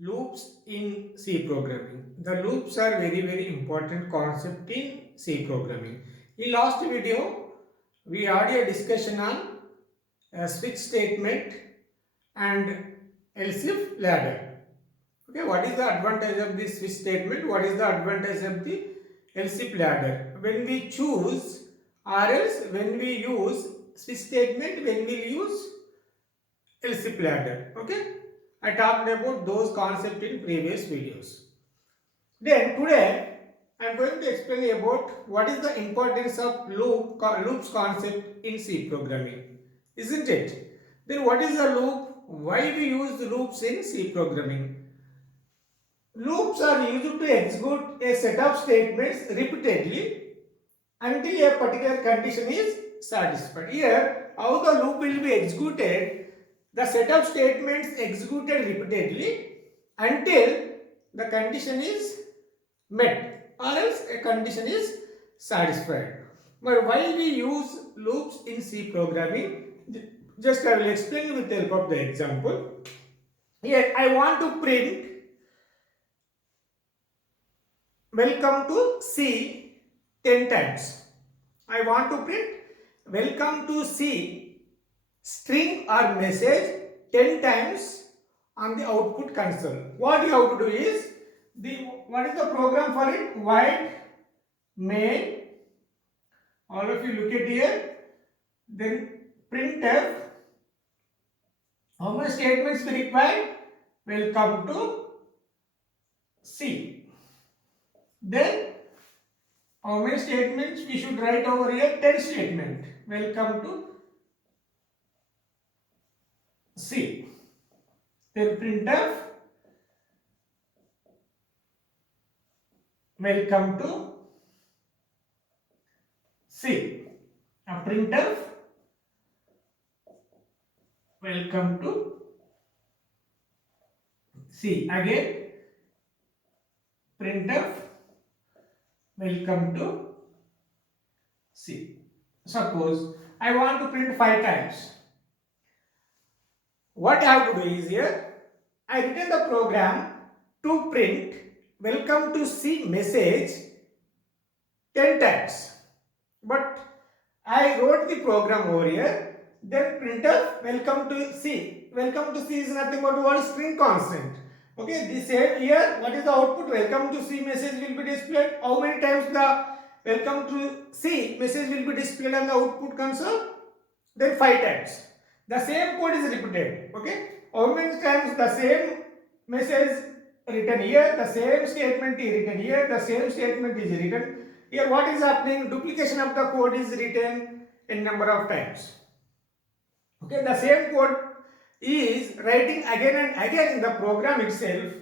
Loops in C programming. The loops are very important concept in C programming. In last video, we had a discussion on a switch statement and else if ladder. Okay, what is the advantage of this switch statement? What is the advantage of the else if ladder? When we choose or else when we use switch statement, when we use else if ladder. Okay, I talked about those concepts in previous videos. Then today I am going to explain about what is the importance of loops concept in C programming. Isn't it? Then what is a loop? Why we use loops in C programming? Loops are used to execute a set of statements repeatedly until a particular condition is satisfied. Here, how the loop will be executed? The set of statements executed repeatedly until the condition is met or else a condition is satisfied. But why we use loops in C programming? Just I will explain with the help of the example. Here I want to print welcome to C 10 times. I want to print welcome to C string or message 10 times on the output console. What you have to do is what is the program for it? While main, all of you look at here, then printf, how many statements we require? Welcome to C. Then how many statements we should write over here? 10 statement. Welcome to C. Then printf, welcome to C. Now printf, welcome to C. Again printf, welcome to C. Suppose I want to print 5 times. What I have to do is here, I written the program to print welcome to C message 10 times. But I wrote the program over here, then printf welcome to C. Welcome to C is nothing but one string constant. Okay, this here, what is the output? Welcome to C message will be displayed. How many times the welcome to C message will be displayed on the output console? Then 5 times. The same code is repeated. Okay, how many times the same message written here, the same statement is written here, the same statement is written here. What is happening? Duplication of the code is written in number of times. Okay, the same code is writing again and again in the program itself.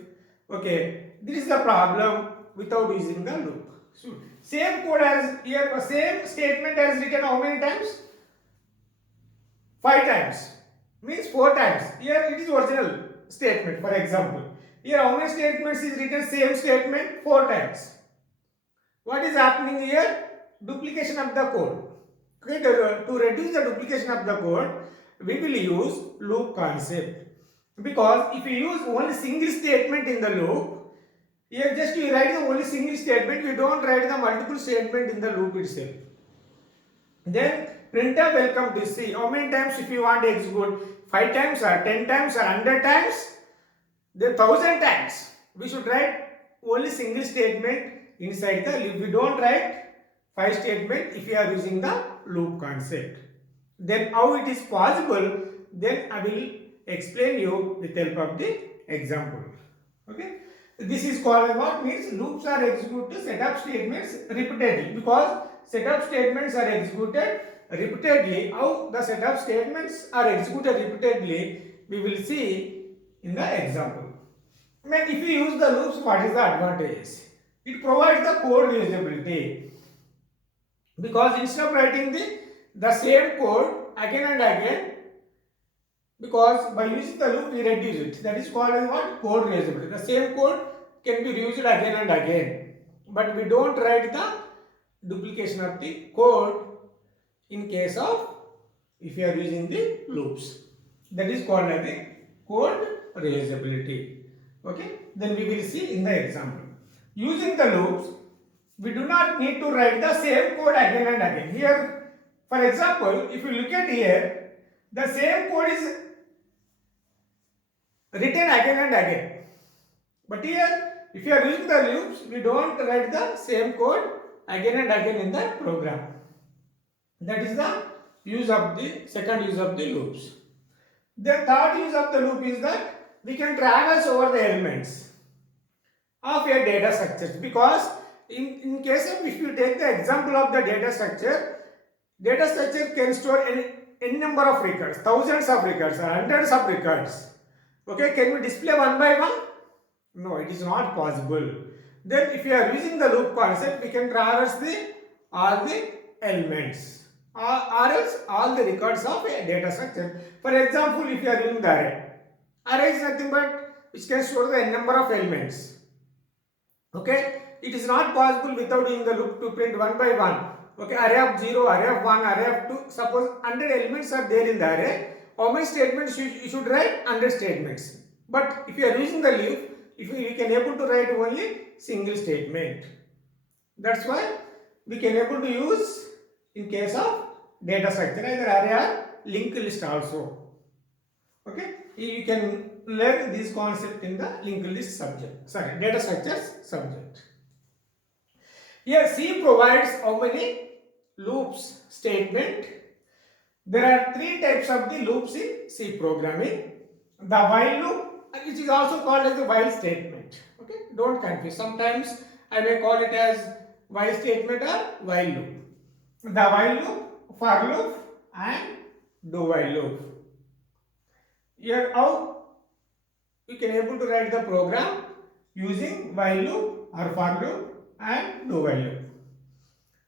Okay, this is the problem without using the loop. So, same code as here, the same statement as written how many times? 5 times. Means 4 times. Here it is original statement, for example. Here how many statements is written? Same statement 4 times. What is happening here? Duplication of the code. Okay, to reduce the duplication of the code, we will use loop concept. Because if you use only single statement in the loop, here just you write the only single statement, you don't write the multiple statement in the loop itself. Then printf welcome to C. How many times if you want to execute? 5 times or 10 times or 100 times? Then 1000 times. We should write only single statement inside the loop. We don't write 5 statement if you are using the loop concept. Then how it is possible? Then I will explain you with help of the example. Okay. This is called what means loops are executed set of statements repeatedly, because set of statements are executed repeatedly. How the set of statements are executed repeatedly, we will see in the example. I mean, if you use the loops, what is the advantage? It provides the code reusability, because instead of writing the same code again and again, because by using the loop we reduce it. That is called as what? Code reusability. The same code can be reused again and again, but we don't write the duplication of the code in case of if you are using the loops. That is called as the code reusability. Okay, then we will see in the example. Using the loops, we do not need to write the same code again and again. Here, for example, if you look at here, the same code is written again and again. But here, if you are using the loops, we don't write the same code again and again in the program. That is the use of the second use of the loops. The third use of the loop is that we can traverse over the elements of a data structure, because in case of, if you take the example of the data structure can store n number of records, thousands of records or hundreds of records. Okay, can we display one by one? No, it is not possible. Then if you are using the loop concept, we can traverse all the elements or else all the records of a data structure. For example, if you are using the array is nothing but which can store the n number of elements. Okay, it is not possible without doing the loop to print one by one. Okay, array of 0, array of 1, array of 2. Suppose 100 elements are there in the array. How many statements you should write? 100 statements. But if you are using the loop, if you can able to write only single statement. That's why we can able to use in case of data structure either array or linked list also. Okay, you can learn this concept in the linked list subject. Sorry, data structures subject. Here C provides how many loops statement. There are three types of the loops in C programming. The while loop, which is also called as the while statement. Okay, don't confuse. Sometimes I may call it as while statement or while loop. The while loop, for loop and do while loop. Here how we can able to write the program using while loop or for loop and do while loop.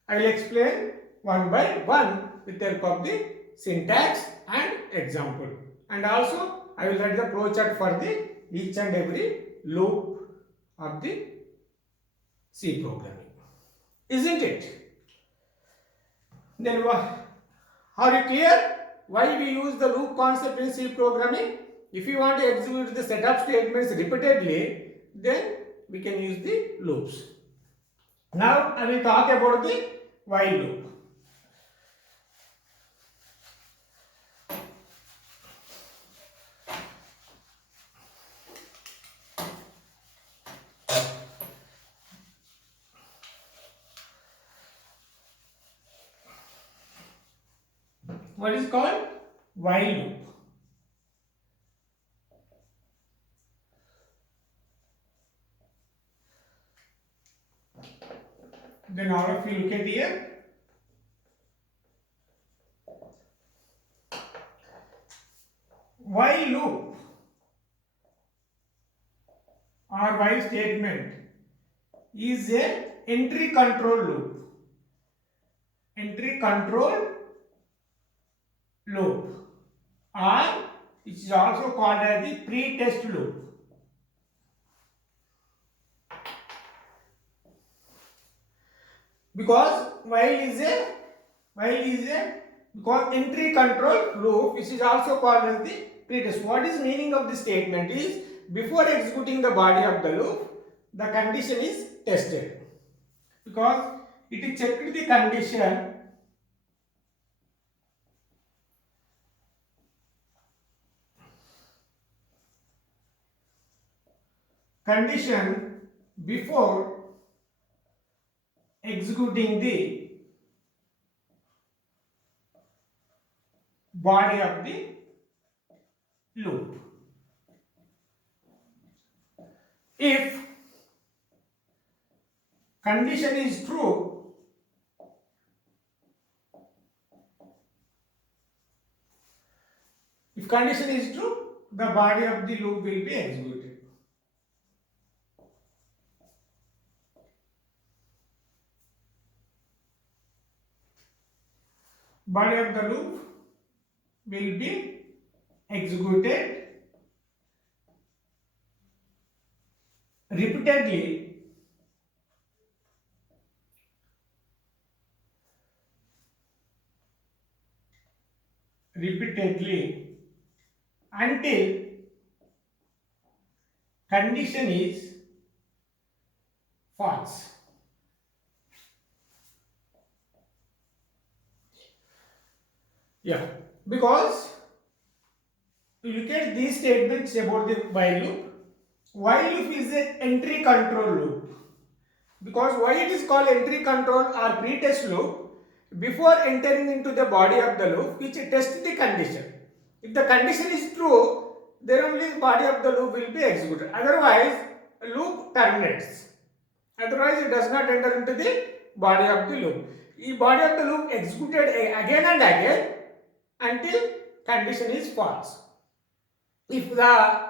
I will explain one by one with the help of the syntax and example, and also I will write the flowchart for the each and every loop of the C programming. Isn't it? Then are you clear why we use the loop concept in C programming? If you want to execute the set of statements repeatedly, then we can use the loops. Now I will talk about the while loop. What is called while loop? Then all of you look at here. While loop or while statement is a entry control loop. Entry control loop, or it is also called as the pre-test loop. Because because entry control loop, which is also called as the pre-test. What is meaning of this statement is, before executing the body of the loop, the condition is tested, because it is checked the condition before executing the body of the loop. If condition is true, the body of the loop will be executed. Body of the loop will be executed repeatedly until condition is false. Yeah, because look at these statements about the while loop. While loop is an entry control loop. Because why it is called entry control or pre-test loop? Before entering into the body of the loop, which tests the condition. If the condition is true, then only the body of the loop will be executed. Otherwise, loop terminates. Otherwise, it does not enter into the body of the loop. The body of the loop executed again and again until condition is false. If the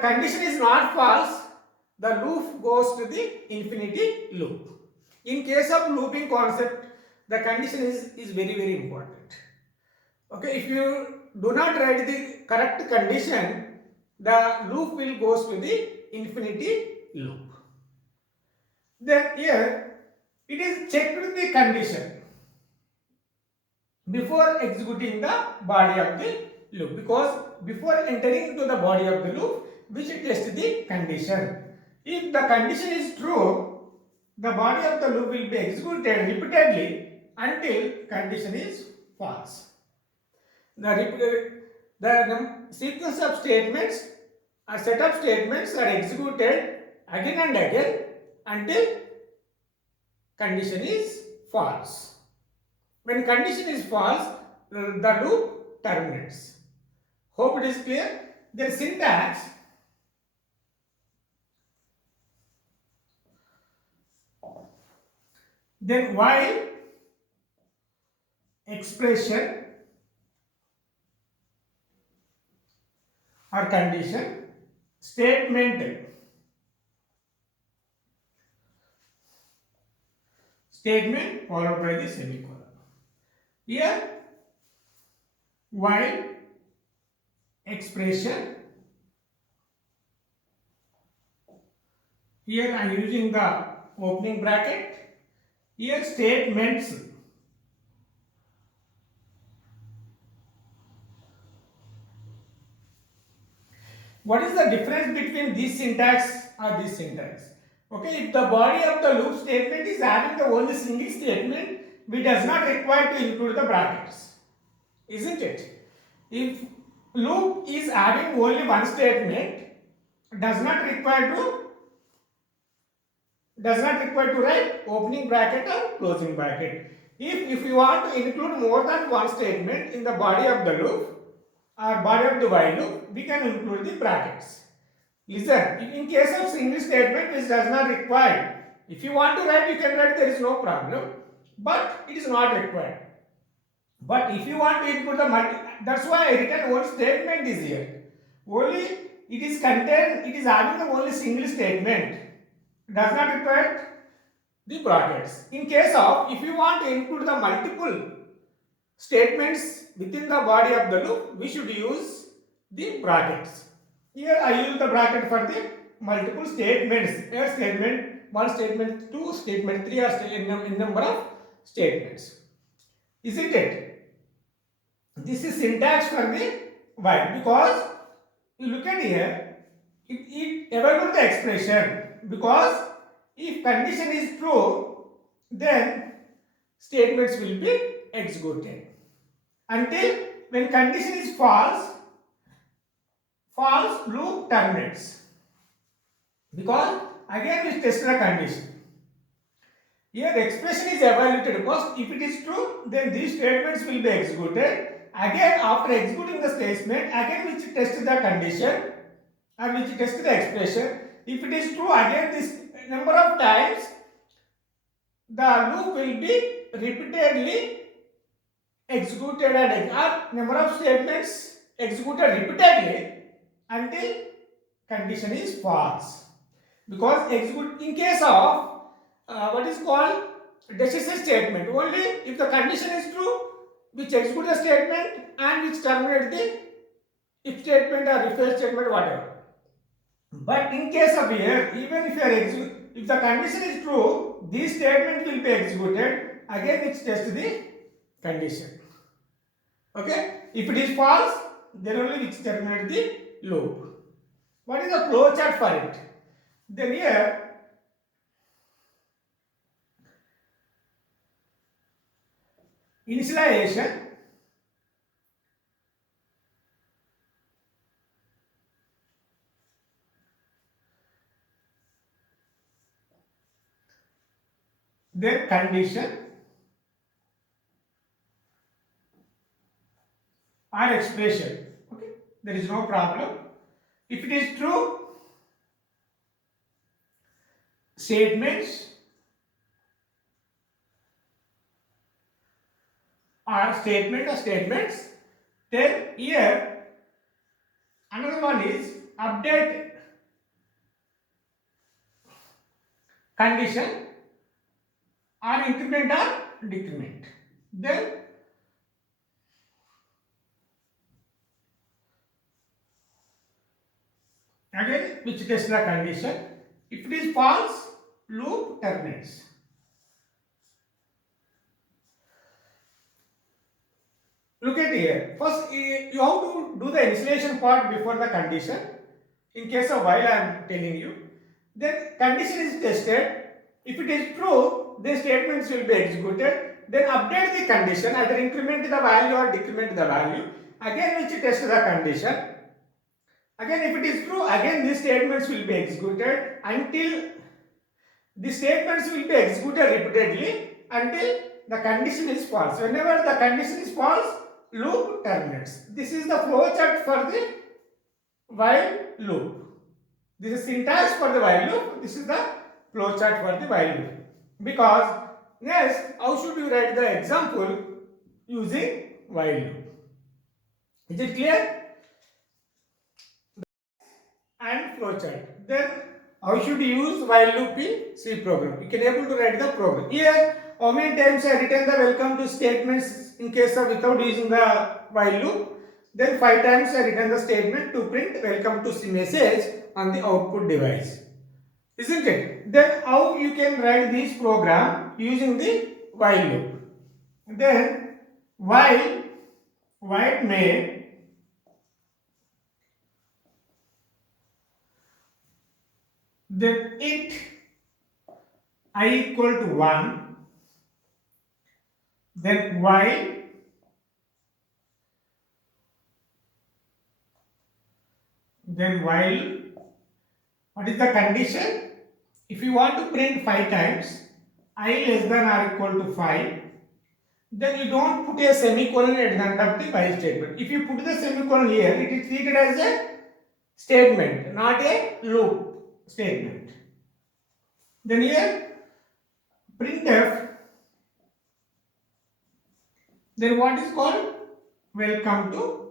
condition is not false, the loop goes to the infinity loop. In case of looping concept, the condition is very important. Okay, if you do not write the correct condition, the loop will goes to the infinity loop. Then here it is checked the condition before executing the body of the loop, because before entering into the body of the loop, which tests the condition. If the condition is true, the body of the loop will be executed repeatedly until condition is false. The sequence of statements, a set of statements are executed again and again until condition is false. When condition is false, the loop terminates. Hope it is clear. The syntax. Then while expression or condition, statement followed by the semicolon. Here while expression, here I am using the opening bracket. Here statements. What is the difference between this syntax or this syntax? Okay, if the body of the loop statement is having the only single statement, we does not require to include the brackets, isn't it? If loop is having only one statement, does not require to write opening bracket or closing bracket. If you want to include more than one statement in the body of the loop or body of the while loop, we can include the brackets. Listen, in case of single statement which does not require, if you want to write, you can write, there is no problem, but it is not required. But if you want to include the that's why I written one statement is here. Only it is contained, it is having the only single statement, does not require the brackets. In case of, if you want to include the multiple statements within the body of the loop, we should use the brackets. Here I use the bracket for the multiple statements. Here statement 1, statement 2, statement 3 are in number of statements. Isn't it? This is syntax for the while, because you look at here, it evaluates the expression, because if condition is true, then statements will be executed until when condition is false, loop terminates, because again we test the condition. Here the expression is evaluated, because if it is true, then these statements will be executed. Again, after executing the statement, again which test the condition and which test the expression. If it is true, again this number of times the loop will be repeatedly executed, and number of statements executed repeatedly until condition is false. Because in case of what is called decision statement, only if the condition is true, which execute the statement and which terminate the if statement or if else statement, whatever. But in case of here, even if the condition is true, this statement will be executed again which test the condition. Okay, if it is false, then only which terminate the loop. What is the flow chart for it? Then here initialization, then condition or expression. Okay, there is no problem. If it is true, statements or statements. Then here another one is update condition or increment or decrement. Then again which test the condition. If it is false, loop terminates. Look at here. First, you have to do the initialization part before the condition. In case of while I am telling you, then condition is tested. If it is true, the statements will be executed. Then update the condition, either increment the value or decrement the value. Again, which test the condition. Again, if it is true, again these statements will be executed until the statements will be executed repeatedly until the condition is false. Whenever the condition is false, loop terminates. This is the flow chart for the while loop. This is syntax for the while loop. This is the flow chart for the while loop. Because next, how should you write the example using while loop? Is it clear? And flow chart. Then how should you use while loop in C program? You can able to write the program. Here, how many times I written the welcome to statements in case of without using the while loop. Then 5 times I written the statement to print welcome to C message on the output device. Isn't it? Then how you can write this program using the while loop? Then while void main then it I equal to 1, then while what is the condition? If you want to print 5 times I less than or equal to 5, then you don't put a semicolon at the end of the while statement. If you put the semicolon here, it is treated as a statement, not a loop statement. Then here printf, then what is called welcome to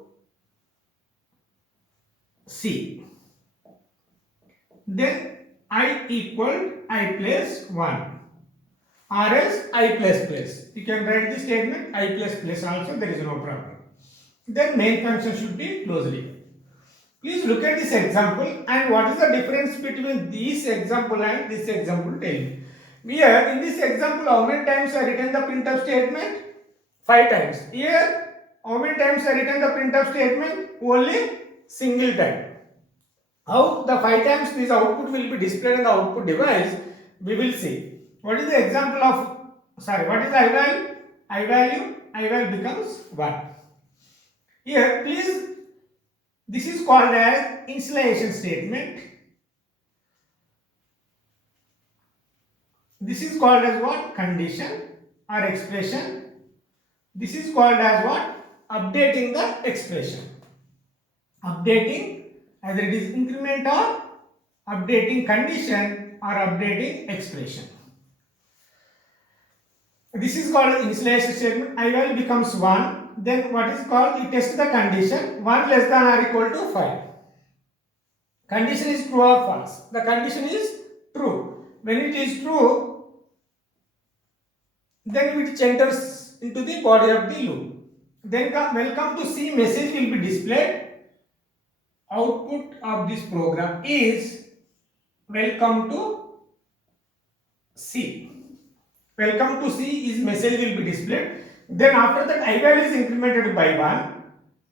C. Then I equal I plus 1 or else I plus plus. You can write the statement I plus plus also, there is no problem. Then main function should be closely. Please look at this example and what is the difference between this example and this example, tell me. Here in this example, how many times I written the printf statement? 5 times. Here, how many times I written the printf statement? Only single time. How the 5 times this output will be displayed on the output device, we will see. What is the example of, what is the I value? I value becomes 1. Here, please, this is called as initialization statement. This is called as what? Condition or expression. This is called as what? Updating the expression. Updating, either it is increment or updating condition or updating expression. This is called initialization statement. I value becomes 1. Then what is called? You test the condition 1 less than or equal to 5. Condition is true or false? The condition is true. When it is true, then it enters into the body of the loop. Then welcome to C message will be displayed. Output of this program is welcome to C. Welcome to C is message will be displayed. Then after that I value is incremented by 1.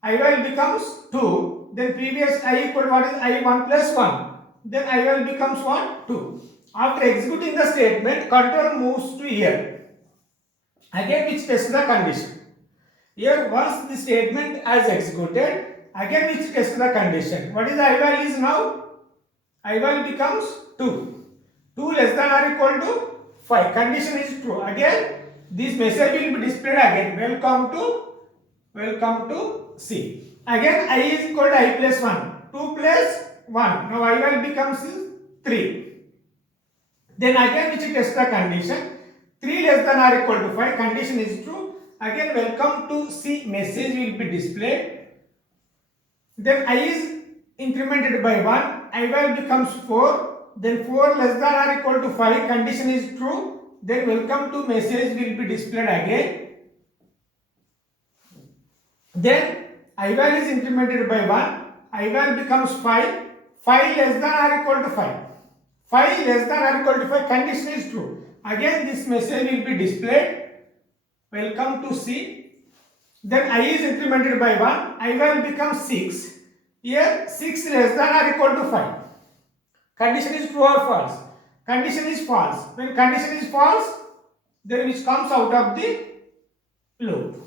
I value becomes 2. then previous I equal to what is I 1 plus 1, then I will becomes what 2. After executing the statement, control moves to here, again which tests the condition. Here once the statement is executed, again which tests the condition. What is the I value is now? I value becomes 2. 2 less than or equal to 5. Condition is true. Again this message will be displayed again. Welcome to C. Again I is equal to I plus 1. 2 plus 1. Now I value becomes 3. Then again which tests the condition. 3 less than or equal to 5. Condition is true. Again welcome to C message will be displayed. Then I is incremented by 1. I value becomes 4. Then 4 less than or equal to 5. Condition is true. Then welcome to message will be displayed again. Then I value is incremented by 1. I value becomes 5. 5 less than or equal to 5. 5 less than or equal to 5. Condition is true. Again this message will be displayed. Welcome to C. Then I is incremented by 1. I value becomes 6. Here 6 less than or equal to 5. Condition is true or false? Condition is false. When condition is false, then which comes out of the loop.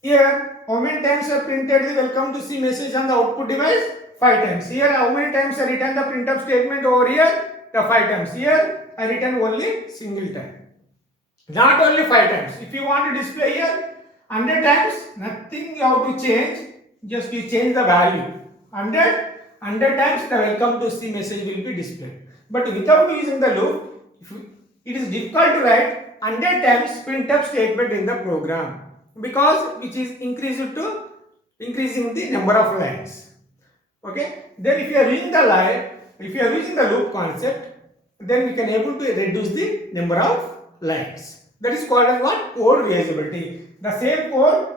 Here how many times I printed the welcome to C message on the output device? 5 times. Here how many times I written the printf statement over here? The 5 times. Here I written only single time. Not only 5 times. If you want to display here 100 times, nothing you have to change. Just you change the value. 100 times the welcome to C message will be displayed. But without using the loop, it is difficult to write 100 times printf statement in the program, because which is increasing the number of lines. Okay. Then if you are using the loop concept, then we can able to reduce the number of lines. That is called as what? Code reusability. The same code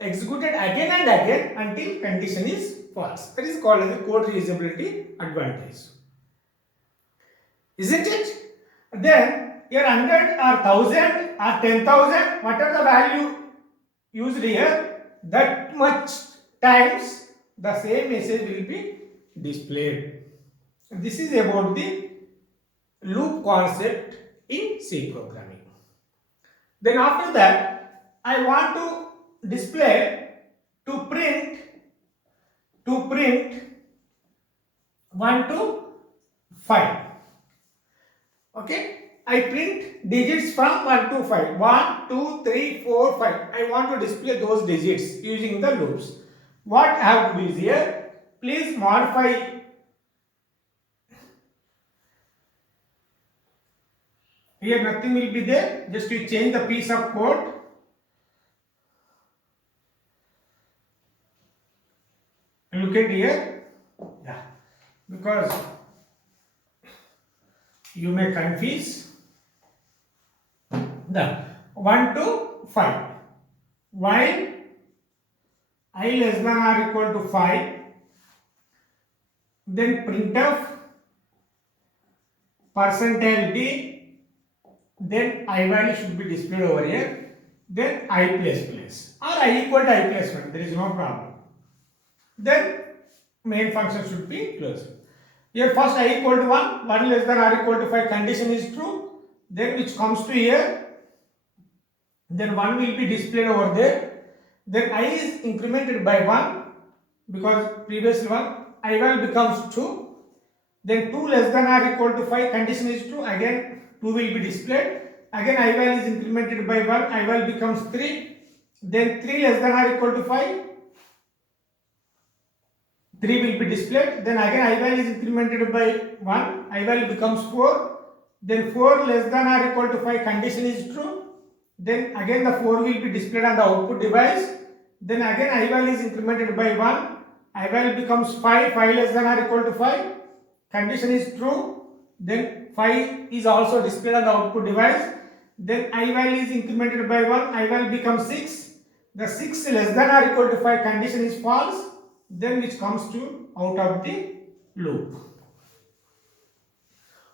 executed again and again until condition is false. That is called as the code reusability advantage. Isn't it? Then here 100 or 1000 or 10,000, whatever the value used here, that much times the same message will be displayed. This is about the loop concept in C programming. Then after that, I want to display to print 1 to 5. Okay. I print digits from 1 to 5. 1, 2, 3, 4, 5. I want to display those digits using the loops. What I have to do is here, please modify here, nothing will be there, just you change the piece of code. Look at here, yeah, because you may confuse the 1 to 5. While I less than or equal to 5, then printf %d, then I value should be displayed over here, then I plus or I equal to I plus 1, there is no problem. Then main function should be closed. Here first I equal to 1, 1 less than or equal to 5, condition is true, then which comes to here, then 1 will be displayed over there, then I is incremented by 1, because previous one I value becomes 2, then 2 less than or equal to 5, condition is true, again 2 will be displayed, again I value is incremented by 1, I value becomes 3, then 3 less than or equal to 5, 3 will be displayed, then again I value is incremented by 1, I value becomes 4, then 4 less than or equal to 5, condition is true, then again the 4 will be displayed on the output device, then again I value is incremented by 1, I value becomes 5, 5 less than or equal to 5, condition is true, then 5 is also displayed on the output device, then I value is incremented by 1, I value becomes 6, the 6 less than or equal to 5, condition is false, then which comes to out of the loop.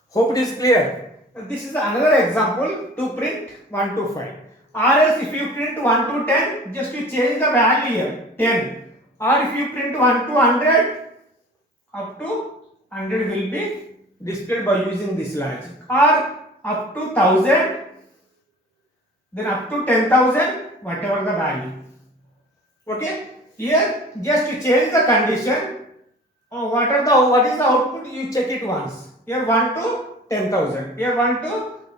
Hope it is clear. This is another example to print 1 to 5. Or else if you print 1 to 10, just you change the value here 10. or if you print 1 to 100, up to 100 will be displayed by using this logic, or up to 1000, then up to 10,000, whatever the value. Okay, here just to change the condition, what is the output, you check it once. Here 1 to 10,000, here 1 to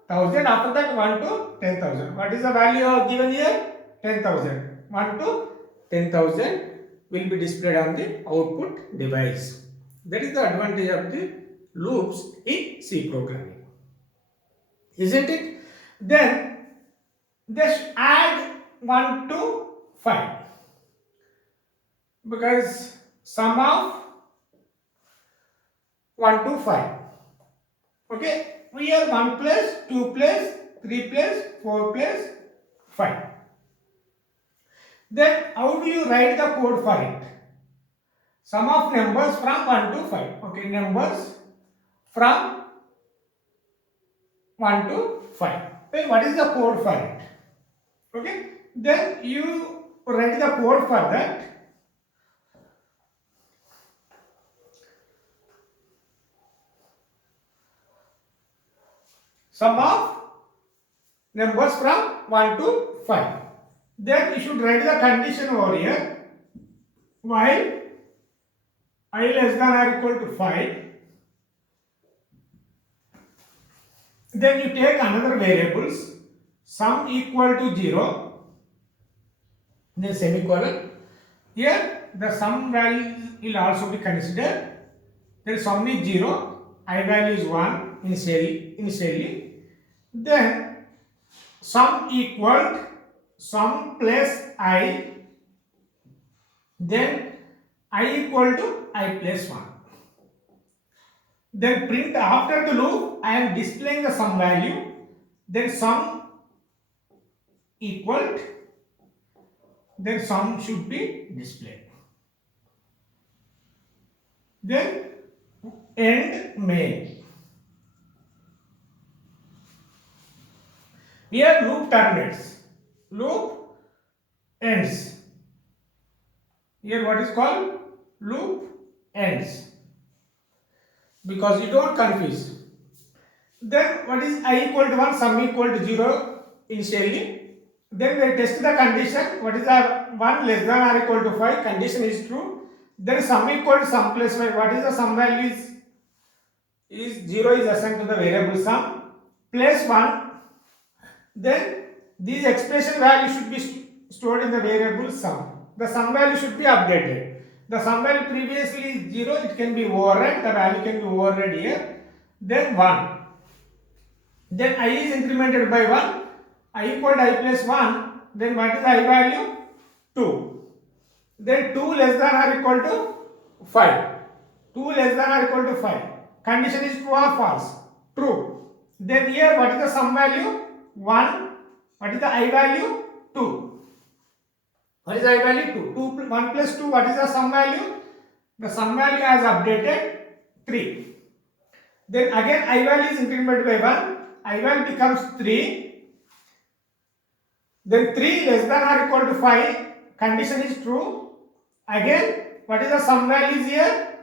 1000, after that 1 to 10,000. What is the value given here? 10,000. 1 to 10,000 will be displayed on the output device. That is the advantage of the loops in C programming, isn't it? Then just add 1 to 5, because sum of 1 to 5. Okay, here 1 plus 2 plus 3 plus 4 plus 5. Then how do you write the code for it? Sum of numbers from 1 to 5. Okay, numbers from 1 to 5. Then what is the code for it? Okay, then you write the code for that. Sum of numbers from 1 to 5. Then you should write the condition over here. While I less than or equal to 5, then you take another variables, sum equal to 0, then semicolon. Here the sum value will also be considered. Then sum is 0, I value is 1 initially. Then sum equal sum plus I, then I equal to I plus 1. Then print after the loop, I am displaying the sum value, then sum equal, then sum should be displayed. Then end main. Here loop terminates, loop ends. Here what is called? Loop ends, because you don't confuse. Then what is I equal to 1, sum equal to 0 initially. Then we test the condition. What is the 1 less than or equal to 5? Condition is true. Then sum equal to sum plus 5. What is the sum value? Is 0 is assigned to the variable sum plus 1. Then these expression value should be stored in the variable sum. The sum value should be updated. The sum value previously is 0, it can be override, the value can be override here. Then 1. Then I is incremented by 1, I equal to I plus 1, then what is the I value? 2. Then 2 less than or equal to 5. 2 less than or equal to 5. Condition is true or false? True. Then here what is the sum value? 1. What is the I value? 2. What is I value? 2. 1 plus 2, what is the sum value? The sum value as updated 3. Then again I value is incremented by 1. I value becomes 3. Then 3 less than or equal to 5. Condition is true. Again, what is the sum values here?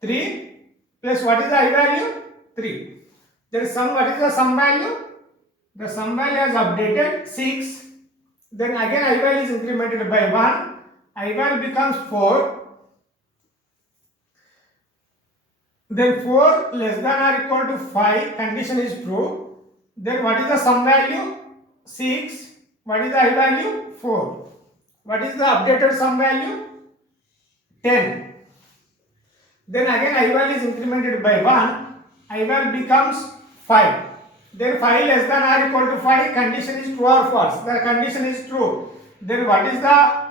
3 plus what is the I value? 3. Then sum, what is the sum value? The sum value has updated 6. Then again I value is incremented by 1. I value becomes 4. Then 4 less than or equal to 5. Condition is true. Then what is the sum value? 6. What is the I value? 4. What is the updated sum value? 10. Then again I value is incremented by 1. I value becomes 5. Then 5 less than or equal to 5, condition is true or false? The condition is true. Then what is the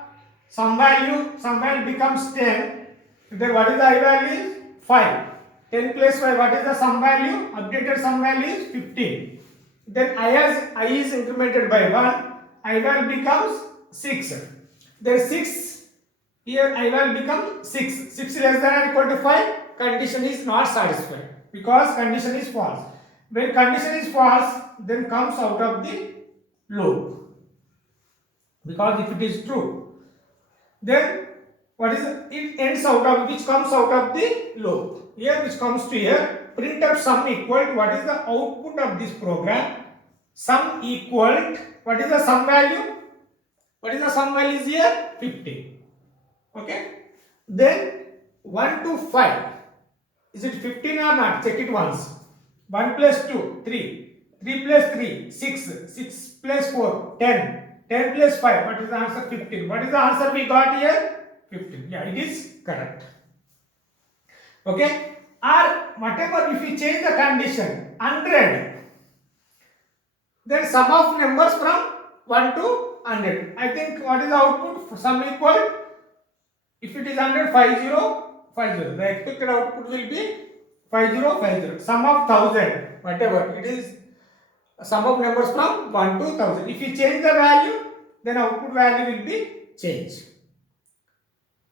sum value? Sum value becomes 10. Then what is the I value? 5. 10 plus 5, what is the sum value? Updated sum value is 15. Then I is incremented by 1. I value becomes 6. Then 6, here I value becomes 6. 6 less than or equal to 5, condition is not satisfied, because condition is false. When condition is false, then comes out of the loop, because if it is true, then what is it ends out of which comes out of the loop. Here which comes to here, print of sum equal to what is the output of this program. Sum equal to, what is the sum value? What is the sum value is here? 15. Okay. Then 1 to 5. Is it 15 or not? Check it once. 1 plus 2, 3. 3 plus 3, 6. 6 plus 4, 10. 10 plus 5. What is the answer? 15. What is the answer we got here? 15. Yeah, it is correct. Okay. Or whatever, if we change the condition, 100. Then sum of numbers from 1 to 100. I think what is the output? Sum equal. If it is 100, 50, 50. The expected output will be 50, 50. Sum of 1000, whatever. It is sum of numbers from 1 to 1000. If you change the value, then output value will be changed.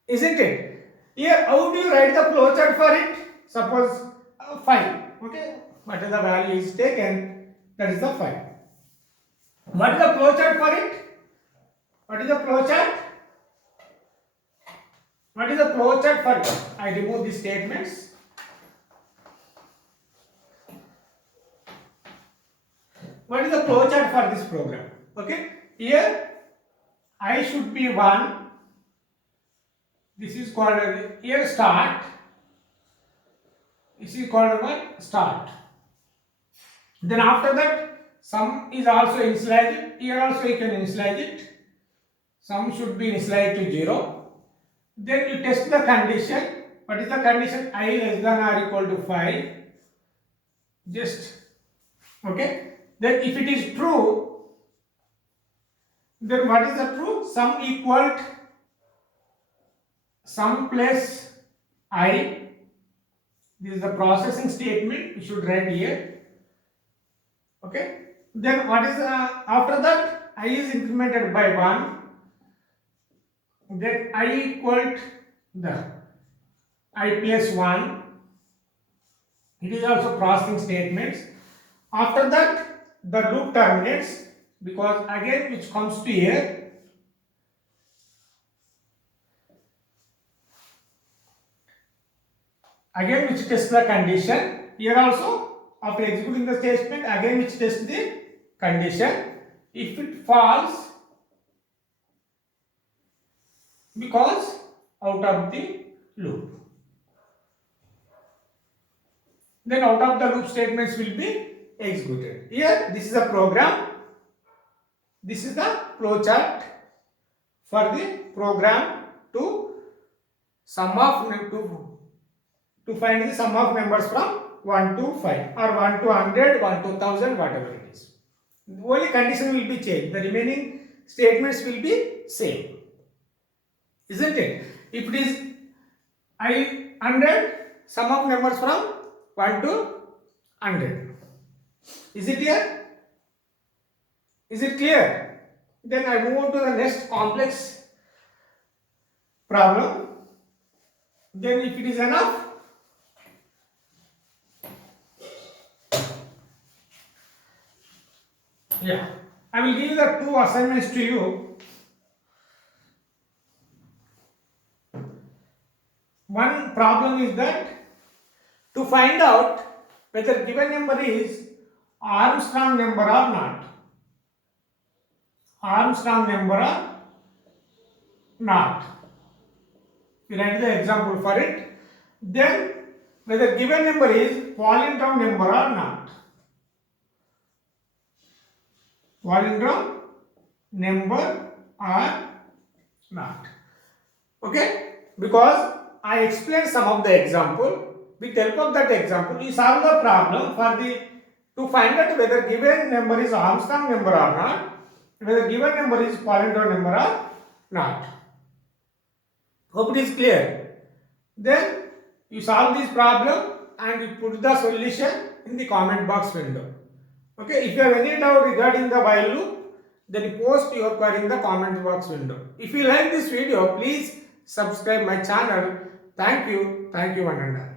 Isn't it? Here, how do you write the flowchart for it? Suppose 5. Okay. What is the value is taken? That is the 5. What is the flowchart for it? What is the flowchart? What is the flowchart for it? I remove these statements. What is the flowchart for this program? Okay. Here, I should be 1. This is called here start. This is called what? Start. Then after that, sum is also initialized. Here also you can initialize it. Sum should be initialized to 0. Then you test the condition. What is the condition? I less than or equal to 5. Just okay. Then if it is true, then what is the true? Sum equal to sum plus I. This is the processing statement. We should write here. Okay. Then what is after that? I is incremented by 1. Then I equal to the I plus 1. It is also processing statements. After that, the loop terminates, because again which comes to here, again which tests the condition. Here also after executing the statement, again which tests the condition. If it falls, because out of the loop, then out of the loop statements will be executed. Here this is a program. This is the flowchart for the program to sum of to find the sum of numbers from 1 to 5 or 1 to 100, 1 to 1000, whatever it is. Only condition will be changed. The remaining statements will be same. Isn't it? If it is I 100, sum of numbers from 1 to 100. Is it clear? Is it clear? Then I move on to the next complex problem. Then if it is enough, yeah, I will give the 2 assignments to you. One problem is that to find out whether given number is Armstrong number or not. Armstrong number or not. We write the example for it. Then whether given number is palindrome number or not. Palindrome number or not. Okay? Because I explained some of the example. With help of that example, we solve the problem for the to find out whether given number is Armstrong number or not, whether given number is palindrome number or not. Hope it is clear. Then you solve this problem and you put the solution in the comment box window. Okay, if you have any doubt regarding the while loop, then you post your query in the comment box window. If you like this video, please subscribe my channel. Thank you one and all.